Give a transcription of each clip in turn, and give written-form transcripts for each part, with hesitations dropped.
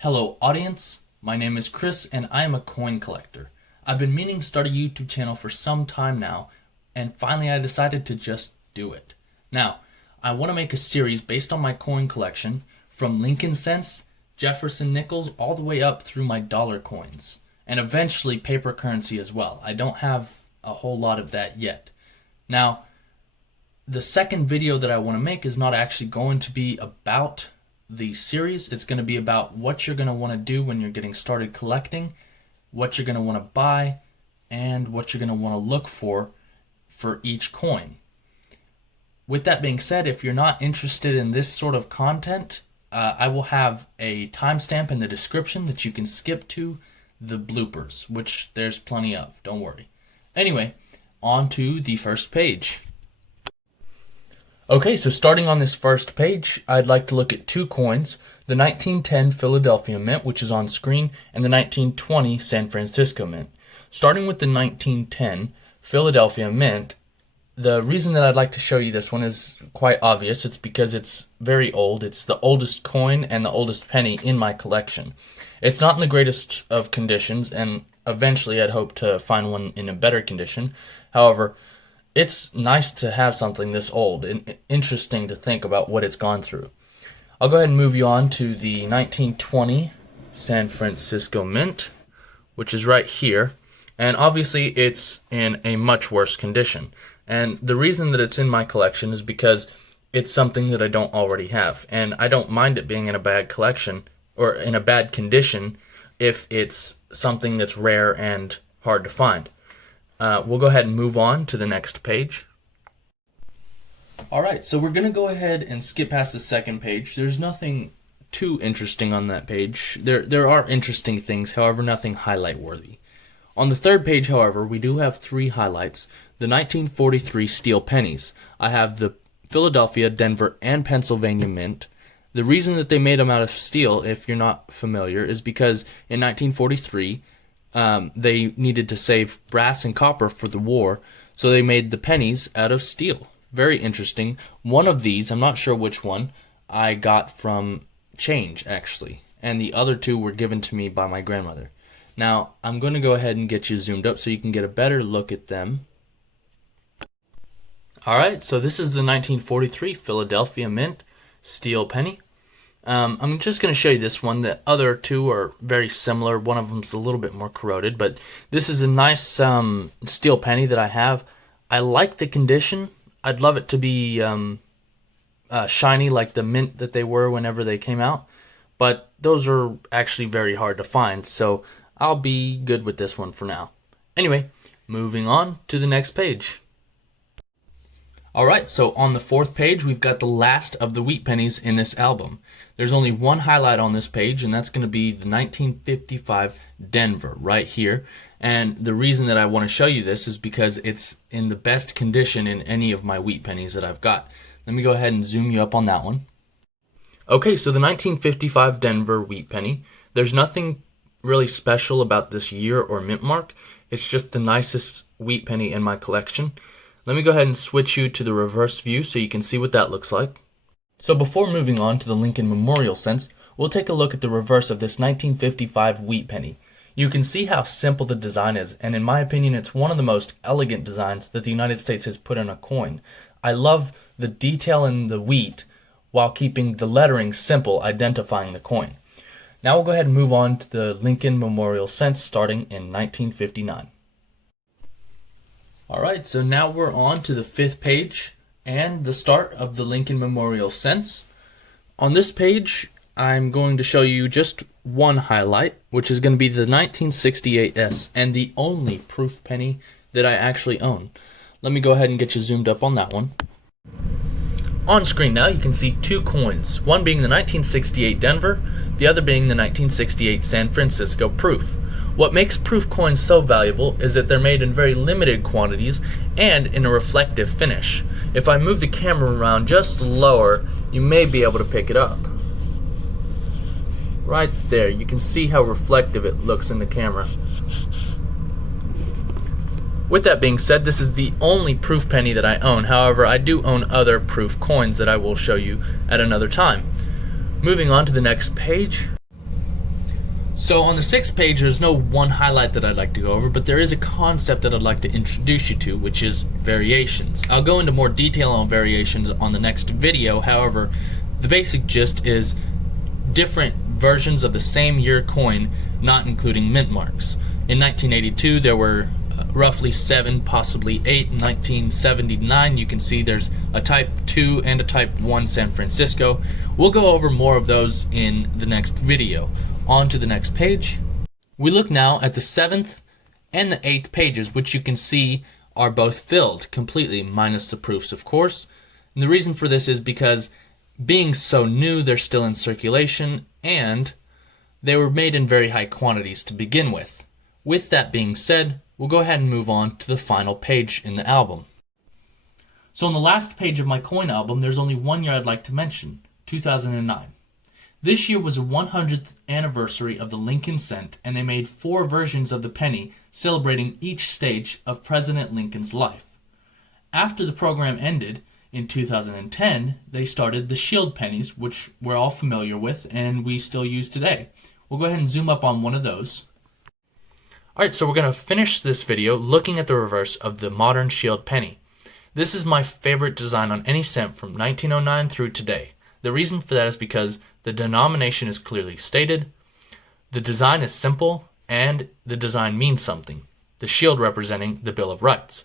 Hello audience, my name is Chris and I am a coin collector. I've been meaning to start a YouTube channel for some time now, and finally I decided to just do it. Now, I want to make a series based on my coin collection, from Lincoln cents, Jefferson nickels, all the way up through my dollar coins, and eventually paper currency as well. I don't have a whole lot of that yet. Now, the second video that I want to make is not actually going to be about the series. It's going to be about what you're going to want to do when you're getting started collecting, what you're going to want to buy, and what you're going to want to look for each coin. With that being said, if you're not interested in this sort of content, I will have a timestamp in the description that you can skip to the bloopers, which there's plenty of, don't worry. Anyway, on to the first page. Okay, so starting on this first page, I'd like to look at two coins, the 1910 Philadelphia Mint, which is on screen, and the 1920 San Francisco Mint. Starting with the 1910 Philadelphia Mint, the reason that I'd like to show you this one is quite obvious. It's because it's very old. It's the oldest coin and the oldest penny in my collection. It's not in the greatest of conditions, and eventually I'd hope to find one in a better condition. However, it's nice to have something this old and interesting to think about what it's gone through. I'll go ahead and move you on to the 1920 San Francisco Mint, which is right here. And obviously it's in a much worse condition. And the reason that it's in my collection is because it's something that I don't already have. And I don't mind it being in a bad collection or in a bad condition if it's something that's rare and hard to find. We'll go ahead and move on to the next page. Alright, so we're going to go ahead and skip past the second page. There's nothing too interesting on that page. There are interesting things, however, nothing highlight worthy. On the third page, however, we do have three highlights. The 1943 steel pennies. I have the Philadelphia, Denver, and Pennsylvania Mint. The reason that they made them out of steel, if you're not familiar, is because in 1943, they needed to save brass and copper for the war, so they made the pennies out of steel. Very interesting. One of these, I'm not sure which one, I got from change, actually, and the other two were given to me by my grandmother. Now, I'm going to go ahead and get you zoomed up so you can get a better look at them. Alright, so this is the 1943 Philadelphia Mint steel penny. I'm just going to show you this one. The other two are very similar. One of them's a little bit more corroded, but this is a nice steel penny that I have. I like the condition. I'd love it to be shiny like the mint that they were whenever they came out, but those are actually very hard to find, so I'll be good with this one for now. Anyway, moving on to the next page. Alright, so on the fourth page, we've got the last of the wheat pennies in this album. There's only one highlight on this page, and that's going to be the 1955 Denver right here. And the reason that I want to show you this is because it's in the best condition in any of my wheat pennies that I've got. Let me go ahead and zoom you up on that one. Okay, so the 1955 Denver wheat penny. There's nothing really special about this year or mint mark. It's just the nicest wheat penny in my collection. Let me go ahead and switch you to the reverse view so you can see what that looks like. So before moving on to the Lincoln Memorial Cents, we'll take a look at the reverse of this 1955 wheat penny. You can see how simple the design is, and in my opinion, it's one of the most elegant designs that the United States has put in a coin. I love the detail in the wheat while keeping the lettering simple, identifying the coin. Now we'll go ahead and move on to the Lincoln Memorial Cents starting in 1959. Alright, so now we're on to the fifth page and the start of the Lincoln Memorial Cents. On this page, I'm going to show you just one highlight, which is going to be the 1968S, and the only proof penny that I actually own. Let me go ahead and get you zoomed up on that one. On screen now, you can see two coins, one being the 1968 Denver, the other being the 1968 San Francisco proof. What makes proof coins so valuable is that they're made in very limited quantities and in a reflective finish. If I move the camera around just lower, you may be able to pick it up. Right there, you can see how reflective it looks in the camera. With that being said, this is the only proof penny that I own. However, I do own other proof coins that I will show you at another time. Moving on to the next page. So on the 6th page, there's no one highlight that I'd like to go over, but there is a concept that I'd like to introduce you to, which is variations. I'll go into more detail on variations on the next video. However, the basic gist is different versions of the same year coin, not including mint marks. In 1982, there were roughly 7, possibly 8. In 1979, you can see there's a Type 2 and a Type 1 San Francisco. We'll go over more of those in the next video. On to the next page. We look now at the 7th and the 8th pages, which you can see are both filled completely, minus the proofs, of course. And the reason for this is because being so new, they're still in circulation, and they were made in very high quantities to begin with. With that being said, we'll go ahead and move on to the final page in the album. So on the last page of my coin album, there's only one year I'd like to mention, 2009. This year was the 100th anniversary of the Lincoln Cent, and they made 4 versions of the penny celebrating each stage of President Lincoln's life. After the program ended, in 2010, they started the Shield pennies, which we're all familiar with and we still use today. We'll go ahead and zoom up on one of those. Alright, so we're going to finish this video looking at the reverse of the modern Shield penny. This is my favorite design on any cent from 1909 through today. The reason for that is because the denomination is clearly stated, the design is simple, and the design means something, the shield representing the Bill of Rights.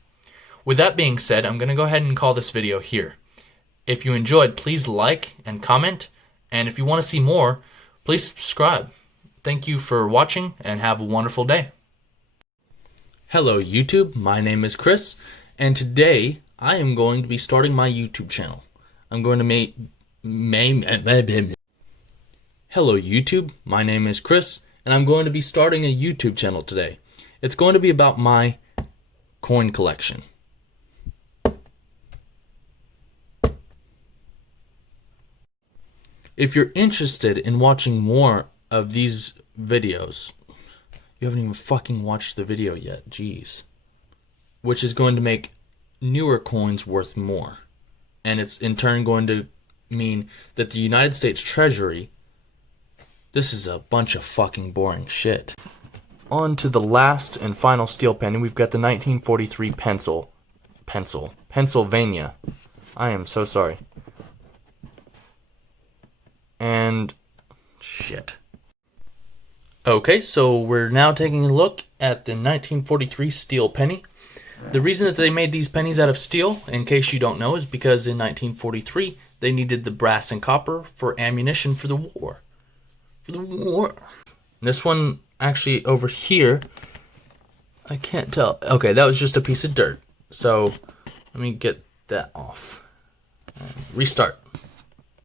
With that being said, I'm going to go ahead and call this video here. If you enjoyed, please like and comment, and if you want to see more, please subscribe. Thank you for watching, and have a wonderful day. Hello YouTube, my name is Chris, and today I am going to be starting my YouTube channel. I'm going to make... Hello YouTube, my name is Chris, and I'm going to be starting a YouTube channel today. It's going to be about my coin collection. If you're interested in watching more of these videos, you haven't even fucking watched the video yet, jeez. Which is going to make newer coins worth more. And it's in turn going to mean that the United States Treasury, this is a bunch of fucking boring shit. On to the last and final steel penny, we've got the 1943 Pennsylvania. I am so sorry. And shit. Okay, so we're now taking a look at the 1943 steel penny. The reason that they made these pennies out of steel, in case you don't know, is because in 1943 they needed the brass and copper for ammunition for the war. This one, actually, over here, I can't tell. Okay, that was just a piece of dirt. So, let me get that off. Restart.